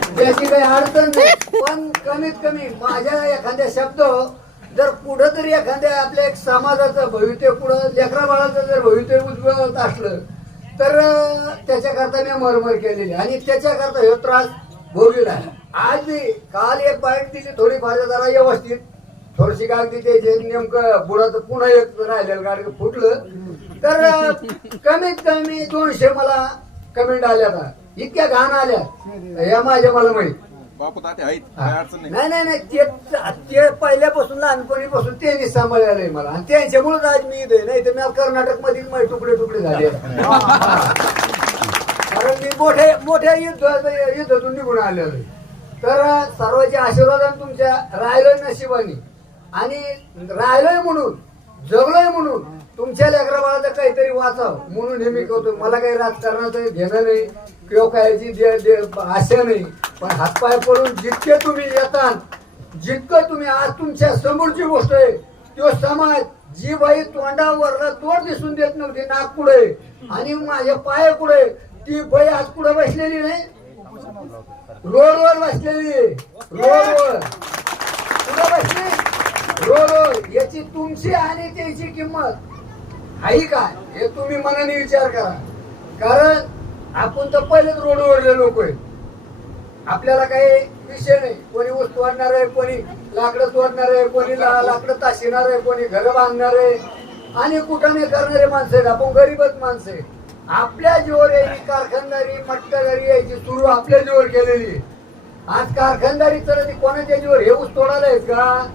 त्याची काही अडचण नाही. पण कमीत कमी माझ्या एखाद्या शब्द जर पुढं तरी एखाद्या आपल्या एक समाजाचं भवितव्य पुढं लेकरा बाळाचं जर भवितव्य उद्भवत असलं तर त्याच्याकरता मी मरमर केलेली. आणि त्याच्याकरता हे त्रास भोगलेला आज मी काल एक बाईट दिली थोडीफार जरा व्यवस्थित. थोडीशी कागदी ते नेमकं बुडाचं पुन्हा एक राहिलेलं गाडी फुटलं. तर कमीत कमी दोनशे मला कमेंट आल्या आता इतक्या घाण आल्या. या माझ्या मला माहीत. बापू ताते आहेत. काय अडचण नाही. नाही नाही नाही. ते ते पहिल्यापासून लहानपणीपासून त्यांनी सांभाळलेलं आहे मला. आणि त्यांच्यामुळेच आज मी इथे नाही तर मी कर्नाटक मधील माझे तुकडे तुकडे झाले. कारण मी मोठ्या मोठ्या युद्ध युद्धातून निघून आलेलो आहे. तर सर्वांच्या आशीर्वादाने तुमच्या राहिलोय नशिबाने. आणि राहिलोय म्हणून जगलोय म्हणून. तुमच्या लेकरा बाळाचं काहीतरी वाचाव. म्हणून हे मी करतो मला काही राजकारणाचं घेणं नाही. किंवा कायची दे- दे- आशा नाही. पण हातपाय पडून जितके तुम्ही येतात जितकं तुम्ही आज तुमच्या समोरची गोष्ट आहे तो समाज जी बाई तोंडावर तोंड दिसून देत नव्हती नाक पुढे आणि माझ्या पाया पुढे ती बाई आज पुढे बसलेली नाही. रोडवर बसलेली आहे. रोडवर. कुठं बसली. रोडवर याची तुमची आणि त्याची किंमत. आहे काय? हे तुम्ही मनाने विचार करा. कारण आपण तर पहिलेच रोडवरले लोक आहे आपल्याला काही विषय नाही. कोणी ऊस तोडणार आहे कोणी लाकडं तोडणार आहे कोणी लाकडं ताशिणार आहे कोणी घर बांधणार आहे. आणि कुठं नाही करणारे माणसं आहेत. आपण गरीबच माणसं आहे आपल्या जीवर यायची कारखानदारी मट्टदारी यायची सुरू आपल्या जीवर केलेली आज कारखानदारी तर ती कोणाच्या जीवर हे ऊस तोडायला आहेत का?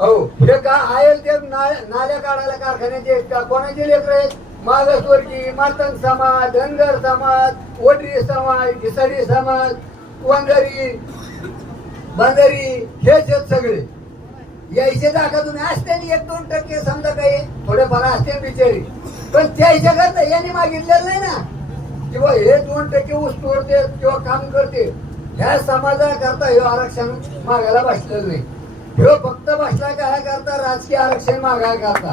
हो. हे का आहे ते नाल्या काढायला कारखान्याचे का? कोणाचे लेकर आहेत? मागासवर्गीय मातंग समाज धनगर समाज ओटरी समाज घिसारी समाज वंजारी बंजारी हेच आहेत सगळे. यायचे दाखा तुम्ही असते आणि एक दोन टक्के समजा काही थोडेफार असते बिचारी. पण त्याच्या करता यांनी मागितलेलं नाही ना. किंवा हे दोन टक्के ऊस तोडते किंवा काम करते. ह्या समाजाकरता हे आरक्षण मागायला बसलेलं नाही. ह्यो फक्त बसला काय करता राजकीय आरक्षण मागाय करता.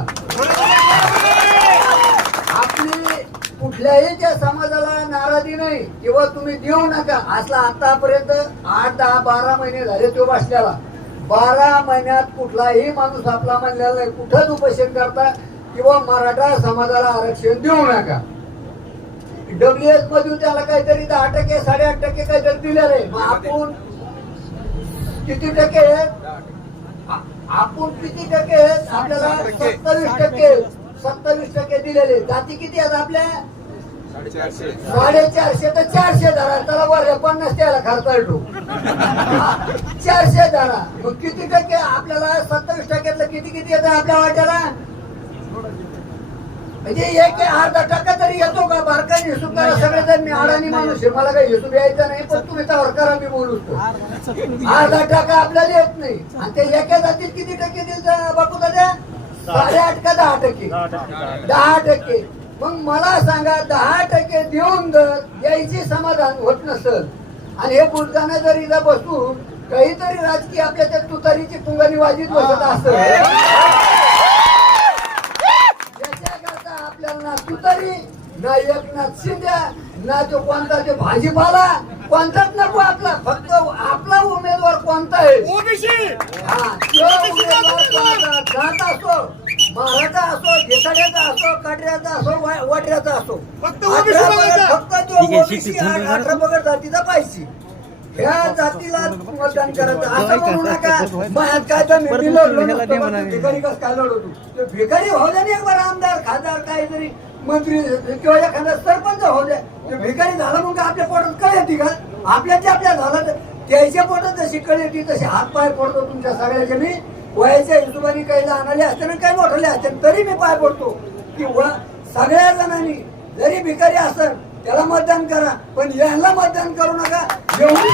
आपली कुठल्याही त्या समाजाला नाराजी नाही किंवा तुम्ही देऊ नका. असला आतापर्यंत आठ दहा बारा महिने झाले तो बसल्याला बारा महिन्यात कुठलाही माणूस आपला म्हणलेला नाही. कुठंच उपोषण करता किंवा मराठा समाजाला आरक्षण देऊ नका. डब्ल्यू एस मधून त्याला काहीतरी दहा टक्के साडेआठ टक्के काहीतरी दिलेलं आहे. मग आपण किती टक्के आहेत? आपण किती टक्के आहेत. आपल्याला सत्तावीस टक्के सत्तावीस टक्के दिलेले. जाती किती आहेत आपल्या? साडेचारशे. तर चारशे धरा. त्याला वर पन्नास त्याला खर्च येतो चारशे धरा. मग किती टक्के? आपल्याला सत्तावीस टक्क्यातलं किती किती येतं आपल्या वाट्याला? म्हणजे एक अर्धा टक्का तरी येतो का बारकाईने. हिशोब करा सगळे जण मी अडाणी माणूस आहे. मला काही हिशोब यायचा नाही पण तुम्ही त्यावर करा मी बोलू अर्धा टक्का आपल्याला येत नाही. आणि ते एका जातील किती टक्के दिल बापू दादा? साडेआठ का दहा टक्के? दहा टक्के मग मला सांगा दहा टक्के देऊन जर यायची समाधान होत नसल आणि हे बोलताना जर इथं बसून काहीतरी राजकीय आपल्या त्या तुतारीची पुंगानी वाजीत बसत असत आपल्याला ना एकनाथ शिंदे ना तो कोणता ते भाजीपाला कोणताच नको आपला फक्त आपला उमेदवार कोणता आहे? हा, तो उमेदवार कोणाचा? जात असो मराठा असो घेसाड्याचा असो काटऱ्याचा असो वा- वाटऱ्याचा असो. फक्त OBC बघायचा. फक्त तो हा अठरा पगड जातीचा पाहिजे. ह्या जातीला मतदान करायचं असं म्हणू नका. मग काय तर मी लढलो भिकारी कसं काय लढवतो? ते भिकारी होऊ द्या ना एक बार आमदार खासदार काहीतरी मंत्री किंवा एखादा सरपंच होऊ द्या भिकारी झाला मग आपल्या पोटात कळ येते का? आपल्या ते आपल्या झाला तर त्याच्या पोटात जशी कळ येते तशी हात पाय पडतो तुमच्या सगळ्याचे. मी वयाच्या हिशोबाने काही लहानाले असते ना काही मोठले असते तरी मी पाय पडतो. की सगळ्या जणांनी जरी भिकारी असेल त्याला मतदान करा पण यांना मतदान करू नका. एवढी